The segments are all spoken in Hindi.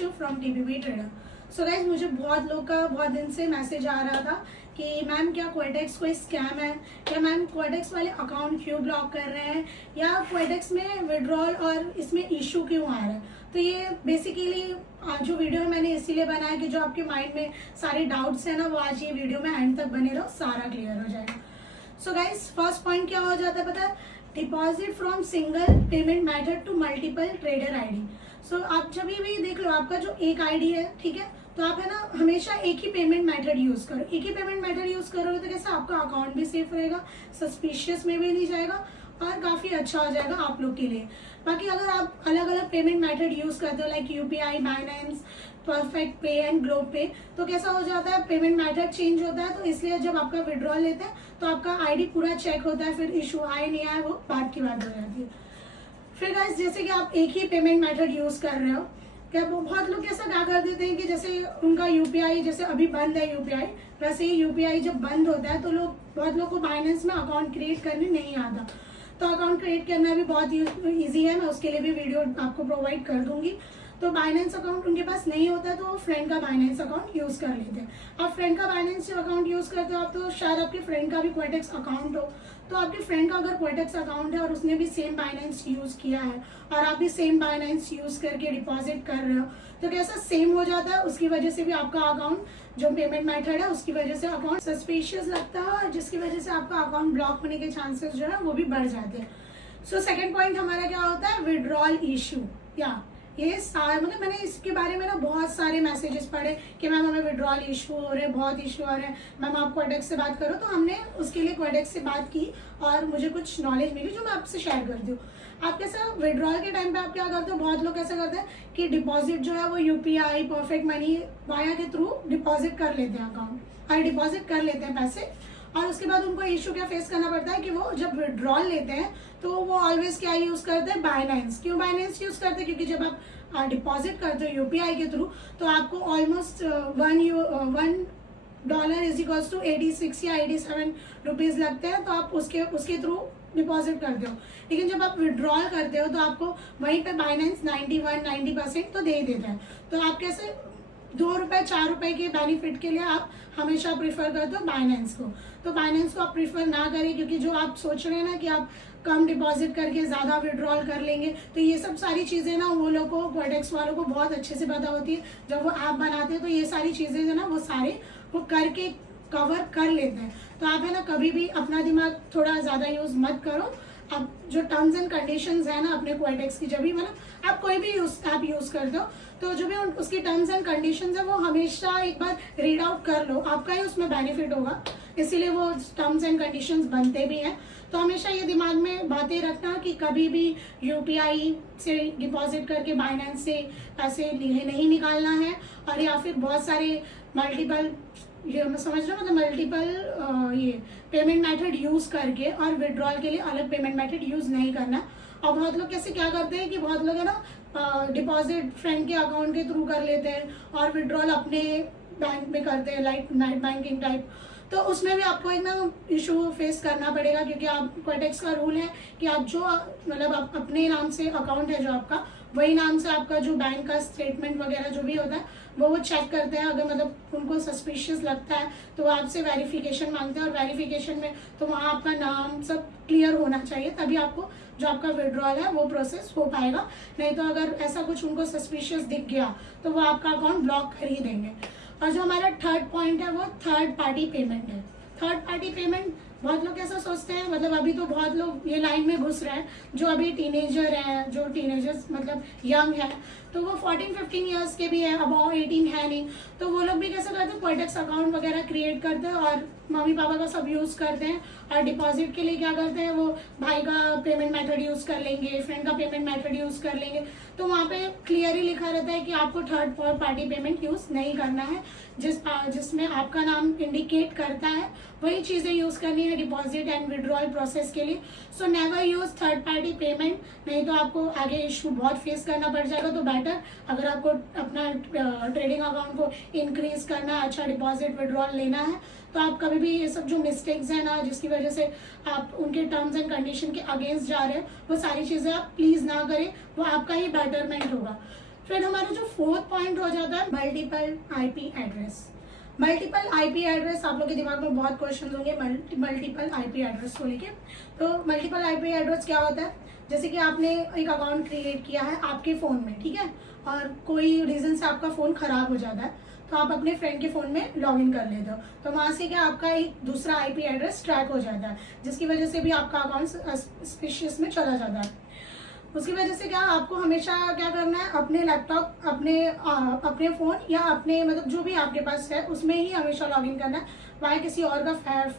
Ashu from TBB trader. So guys, मुझे बहुत लोग का बहुत दिन से मैसेज आ रहा था कि मैम क्या क्वेटेक्स कोई स्कैम है, या मैम क्वेटेक्स वाले अकाउंट क्यों ब्लॉक कर रहे हैं, या क्वेटेक्स में विड्रॉल और इसमें इशू क्यों आ रहा है। तो ये बेसिकली जो वीडियो मैंने इसीलिए बनाया कि जो आपके माइंड में सारे डाउट्स है ना, वो आज ये वीडियो में एंड तक बने रहो, सारा क्लियर हो जाएगा। सो गाइज, फर्स्ट पॉइंट क्या हो जाता है पता है, deposit from single payment method to multiple trader ID. So आप जब भी देख लो, आपका जो एक आईडी है, ठीक है, तो आप है ना हमेशा एक ही पेमेंट मेथड यूज करो। एक ही पेमेंट मेथड यूज करोगे तो कैसा आपका अकाउंट भी सेफ रहेगा, सस्पिशियस में भी नहीं जाएगा और काफी अच्छा हो जाएगा आप लोग के लिए। बाकी अगर आप अलग अलग पेमेंट मेथड यूज करते हो लाइक यूपीआई, बाइनेंस, परफेक्ट पे एंड ग्लोब पे, तो कैसा हो जाता है पेमेंट मेथड चेंज होता है, तो इसलिए जब आपका विड्रॉल लेते हैं तो आपका आईडी पूरा चेक होता है, फिर इशू आए नहीं आए वो बात की बात हो जाती है। फिर गाइस, जैसे कि आप एक ही पेमेंट मेथड यूज कर रहे हो, क्या बहुत लोग कैसा क्या कर देते हैं कि जैसे उनका यूपीआई जैसे अभी बंद है यूपीआई, वैसे ही यूपीआई जब बंद होता है तो बहुत लोग को बाइनेंस में अकाउंट क्रिएट करने नहीं आता। तो अकाउंट क्रिएट करना भी बहुत ईजी है, मैं उसके लिए भी वीडियो आपको प्रोवाइड कर दूंगी। तो बाइनेंस अकाउंट उनके पास नहीं होता है तो वो फ्रेंड का बाइनेंस अकाउंट यूज कर लेते हैं। आप फ्रेंड का बाइनेंस अकाउंट यूज करते हो आप, तो शायद आपके फ्रेंड का भी क्वेटेक्स अकाउंट हो, तो आपके फ्रेंड का अगर क्वेटेक्स अकाउंट है और उसने भी सेम बाइनेंस यूज किया है और आप भी सेम बाइनेंस यूज करके डिपॉजिट कर रहे हो, तो कैसा सेम हो जाता है। उसकी वजह से भी आपका अकाउंट जो पेमेंट मेथड है उसकी वजह से अकाउंट सस्पिशियस लगता है और जिसकी वजह से आपका अकाउंट ब्लॉक होने के चांसेस जो है वो भी बढ़ जाते हैं। सो सेकेंड पॉइंट हमारा क्या होता है, विड्रॉल इशू। या ये सारे मतलब मैंने इसके बारे में ना बहुत सारे मैसेजेस पढ़े कि मैम हमें विड्रॉल इशू हो रहे हैं, बहुत इशू हो रहे हैं, मैम आप क्वेटेक्स से बात करो। तो हमने उसके लिए क्वेटेक्स से बात की और मुझे कुछ नॉलेज मिली जो मैं आपसे शेयर करती हूँ। आप कैसा विड्रॉल के टाइम पे आप क्या करते हो, बहुत लोग कैसा करते हैं कि डिपॉजिट जो है वो यूपीआई, परफेक्ट मनी वाया के थ्रू डिपॉजिट कर लेते हैं अकाउंट और डिपॉजिट कर लेते हैं पैसे, और उसके बाद उनको इशू क्या फेस करना पड़ता है कि वो जब विड्रॉल लेते हैं तो वो ऑलवेज क्या यूज करते हैं, बाइनेंस। क्यों बाइनेंस यूज करते हैं, क्योंकि जब आप डिपॉजिट करते हो यूपीआई के थ्रू तो आपको ऑलमोस्ट $1 इज इक्वल्स टू 86 या 87 रुपीज लगते हैं, तो आप उसके थ्रू डिपॉजिट करते हो। लेकिन जब आप विड्रॉल करते हो तो आपको वहीं पे बाइनेंस 90% तो दे ही देता है। तो आप कैसे ₹2 ₹4 के बेनिफिट के लिए आप हमेशा प्रीफर करते हो बाइनेंस को। तो बाइनेंस को आप प्रीफर ना करें, क्योंकि जो आप सोच रहे हैं ना कि आप कम डिपॉजिट करके ज्यादा विड्रॉल कर लेंगे, तो ये सब सारी चीजें ना वो लोग को, क्वेटेक्स वालों को बहुत अच्छे से पता होती है। जब वो ऐप बनाते हैं तो ये सारी चीजें जो ना वो सारे वो करके कवर कर लेते हैं। तो आप है ना कभी भी अपना दिमाग थोड़ा ज्यादा यूज मत करो। अब जो टर्म्स एंड कंडीशंस है ना अपने क्वेटेक्स की, जब भी मतलब आप कोई भी ऐप यूज करते हो तो जो भी उसकी टर्म्स एंड कंडीशंस है वो हमेशा एक बार रीड आउट कर लो, आपका ही उसमें बेनिफिट होगा, इसीलिए वो टर्म्स एंड कंडीशंस बनते भी हैं। तो हमेशा ये दिमाग में बातें रखना कि कभी भी यूपीआई से डिपॉजिट करके बाइनेंस से पैसे नहीं निकालना है, और या फिर बहुत सारे मल्टीपल, ये मैं समझ रहा हूँ मतलब मल्टीपल ये पेमेंट मेथड यूज करके और विड्रॉल के लिए अलग पेमेंट मेथड यूज नहीं करना। और बहुत लोग कैसे क्या करते हैं कि बहुत लोग है ना डिपॉजिट फ्रेंड के अकाउंट के थ्रू कर लेते हैं और विड्रॉल अपने बैंक में करते हैं लाइक नेट बैंकिंग टाइप। तो उसमें भी आपको एक ना इशू फेस करना पड़ेगा, क्योंकि आप क्वेटेक्स का रूल है कि आप जो मतलब आप अपने नाम से अकाउंट है जो आपका, वही नाम से आपका जो बैंक का स्टेटमेंट वगैरह जो भी होता है वो चेक करते हैं। अगर मतलब उनको सस्पिशियस लगता है तो वो आपसे वेरिफिकेशन मांगते हैं, और वेरिफिकेशन में तो वहाँ आपका नाम सब क्लियर होना चाहिए, तभी आपको जो आपका विड्रॉल है वो प्रोसेस हो पाएगा। नहीं तो अगर ऐसा कुछ उनको सस्पिशियस दिख गया तो वो आपका अकाउंट ब्लॉक कर ही देंगे। और जो हमारा थर्ड पॉइंट है वो थर्ड पार्टी पेमेंट है। थर्ड पार्टी पेमेंट बहुत लोग ऐसा सोचते हैं, मतलब अभी तो बहुत लोग ये लाइन में घुस रहे हैं जो अभी टीनेजर हैं, जो टीनेजर्स मतलब यंग है, तो वो 14-15 ईयर्स के भी है, अबाउ 18 है नहीं, तो वो लोग भी कैसे करते हैं, क्वेटेक्स अकाउंट वगैरह क्रिएट करते हैं और मम्मी पापा का सब यूज करते हैं, और डिपॉजिट के लिए क्या करते हैं, वो भाई का पेमेंट मेथड यूज कर लेंगे, फ्रेंड का पेमेंट मेथड यूज कर लेंगे। तो वहाँ पे क्लियरली लिखा रहता है कि आपको थर्ड पार्टी पेमेंट यूज नहीं करना है, जिसमें आपका नाम इंडिकेट करता है वही चीजें यूज करनी है डिपॉजिट एंड विड्रॉल प्रोसेस के लिए। So never use third party payment, नहीं तो आपको आगे इशू बहुत फेस करना पड़ जाएगा। तो बेटर अगर आपको अपना ट्रेडिंग अकाउंट को इंक्रीज करना है, अच्छा डिपॉजिट विड्रॉल लेना है, तो आप कभी भी ये सब जो मिस्टेक्स है ना जिसकी वजह से आप उनके टर्म्स एंड कंडीशन के अगेंस्ट जा रहे हो, वो सारी चीजें आप प्लीज ना करें, वो आपका ही बेटरमेंट होगा। फिर हमारा जो फोर्थ पॉइंट हो जाता है multiple IP address. Multiple IP address, आप लोग के दिमाग में बहुत क्वेश्चन होंगे मल्टीपल आईपी एड्रेस को लेके। तो मल्टीपल आईपी एड्रेस क्या होता है, जैसे कि आपने एक अकाउंट क्रिएट किया है आपके फ़ोन में, ठीक है, और कोई रीज़न से आपका फ़ोन ख़राब हो जाता है तो आप अपने फ्रेंड के फ़ोन में लॉगिन कर लेते हो, तो वहाँ से क्या आपका एक दूसरा आईपी एड्रेस ट्रैक हो जाता है, जिसकी वजह से भी आपका अकाउंट सस्पिशियस में चला जाता है। उसकी वजह से क्या आपको हमेशा क्या करना है, अपने लैपटॉप, अपने फ़ोन या अपने मतलब जो भी आपके पास है उसमें ही हमेशा लॉगिन करना है, वहाँ किसी और का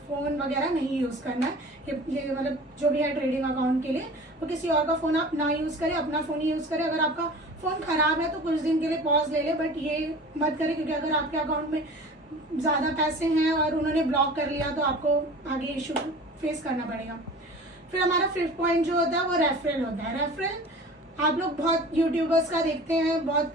फ़ोन वगैरह नहीं यूज़ करना है। ये मतलब जो भी है ट्रेडिंग अकाउंट के लिए, वो किसी और का फ़ोन आप ना यूज़ करें, अपना फ़ोन ही यूज़ करें। अगर आपका फ़ोन ख़राब है तो कुछ दिन के लिए पॉज ले ले, बट ये मत करें, क्योंकि अगर आपके अकाउंट में ज़्यादा पैसे हैं और उन्होंने ब्लॉक कर लिया तो आपको आगे इशू फेस करना पड़ेगा। फिर हमारा फिफ्थ पॉइंट जो होता है वो रेफरल होता है। रेफरल आप लोग बहुत यूट्यूबर्स का देखते हैं, बहुत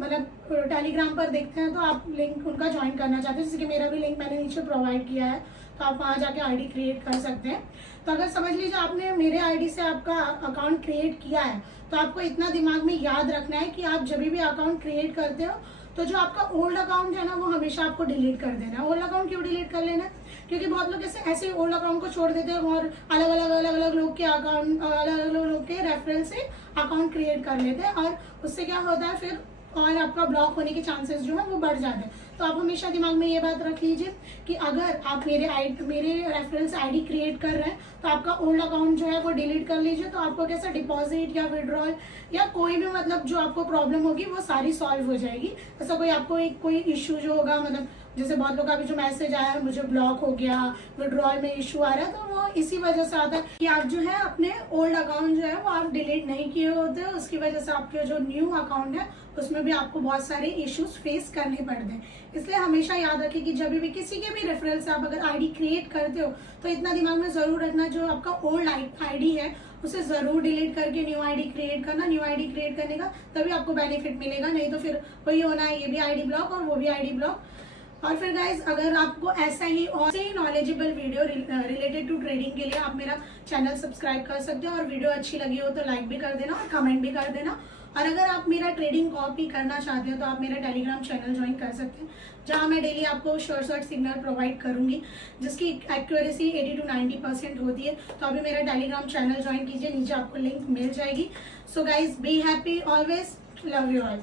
मतलब टेलीग्राम पर देखते हैं, तो आप लिंक उनका ज्वाइन करना चाहते हैं, जैसे कि मेरा भी लिंक मैंने नीचे प्रोवाइड किया है, तो आप वहाँ जाके आईडी क्रिएट कर सकते हैं। तो अगर समझ लीजिए आपने मेरे आईडी से आपका अकाउंट क्रिएट किया है, तो आपको इतना दिमाग में याद रखना है कि आप जब भी अकाउंट क्रिएट करते हो तो जो आपका ओल्ड अकाउंट है ना, वो हमेशा आपको डिलीट कर देना है। ओल्ड अकाउंट क्यों डिलीट कर लेना है, क्योंकि बहुत लोग ऐसे ओल्ड अकाउंट को छोड़ देते हैं और अलग अलग लोग के अकाउंट, अलग अलग लोग के रेफरेंस से अकाउंट क्रिएट कर लेते हैं, और उससे क्या होता है फिर और आपका ब्लॉक होने के चांसेस जो है वो बढ़ जाते हैं। तो आप हमेशा दिमाग में ये बात रख लीजिए कि अगर आप मेरे रेफरेंस आईडी क्रिएट कर रहे हैं तो आपका ओल्ड अकाउंट जो है वो डिलीट कर लीजिए, तो आपको कैसा डिपॉजिट या विड्रॉल या कोई भी मतलब जो आपको प्रॉब्लम होगी वो सारी सॉल्व हो जाएगी। ऐसा कोई इश्यू जो होगा, मतलब जैसे बहुत लोग का भी जो मैसेज आया है मुझे ब्लॉक हो गया, विड्रॉल में इशू आ रहा है, तो वो इसी वजह से आता है कि आप जो है अपने ओल्ड अकाउंट जो है वो आप डिलीट नहीं किए होते हैं, उसकी वजह से आपके जो न्यू अकाउंट है उसमें भी आपको बहुत सारे इश्यूज फेस करने पड़ते हैं। इसलिए हमेशा याद रखें कि जब भी किसी के भी रेफरल से आप अगर आईडी क्रिएट करते हो तो इतना दिमाग में जरूर रखना, जो आपका ओल्ड आईडी है उसे जरूर डिलीट करके न्यू आईडी क्रिएट करना। न्यू आईडी क्रिएट करने का तभी आपको बेनिफिट मिलेगा, नहीं तो फिर वही होना है, ये भी आईडी ब्लॉक और वो भी आईडी ब्लॉक। और फिर गाइज, अगर आपको ऐसा ही और से ही knowledgeable video related to trading के लिए आप मेरा चैनल सब्सक्राइब कर सकते हो, और वीडियो अच्छी लगी हो तो लाइक भी कर देना और कमेंट भी कर देना। और अगर आप मेरा ट्रेडिंग कॉपी करना चाहते हो तो आप मेरा टेलीग्राम चैनल ज्वाइन कर सकते हैं, जहां मैं डेली आपको शॉर्ट सिग्नल प्रोवाइड करूंगी जिसकी एक्यूरेसी 80 to 90% होती है। तो अभी मेरा टेलीग्राम चैनल ज्वाइन कीजिए, नीचे आपको लिंक मिल जाएगी। So guys, be happy always, love you all.